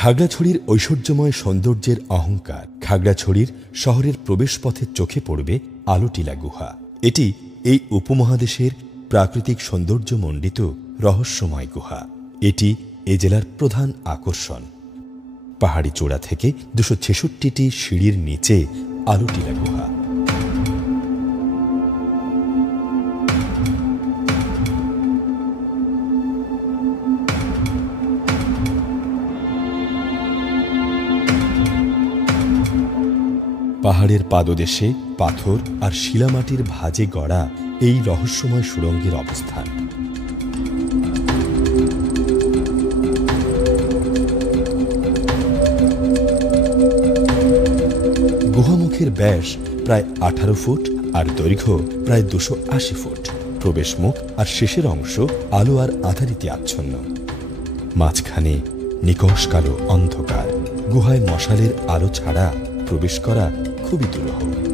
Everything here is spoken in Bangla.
খাগড়াছড়ির ঐশ্বর্যময় সৌন্দর্যের অহংকার। খাগড়াছড়ির শহরের প্রবেশপথে চোখে পড়বে আলোটিলা গুহা। এটি এই উপমহাদেশের প্রাকৃতিক সৌন্দর্যমণ্ডিত রহস্যময় গুহা। এটি এ জেলার প্রধান আকর্ষণ। পাহাড়ি চূড়া থেকে ২৬৬টি সিঁড়ির নিচে আলোটিলা গুহা। পাহাড়ের পাদদেশে পাথর আর শিলামাটির ভাঁজে গড়া এই রহস্যময় সুড়ঙ্গের অবস্থান। গুহামুখের ব্যাস প্রায় ১৮ ফুট আর দৈর্ঘ্য প্রায় ২৮০ ফুট। প্রবেশমুখ আর শেষের অংশ আলো আর আঁধারিতে আচ্ছন্ন। মাঝখানে নিকষ কালো অন্ধকার। গুহায় মশালের আলো ছাড়া প্রবেশ করা খুবই দুরূহ।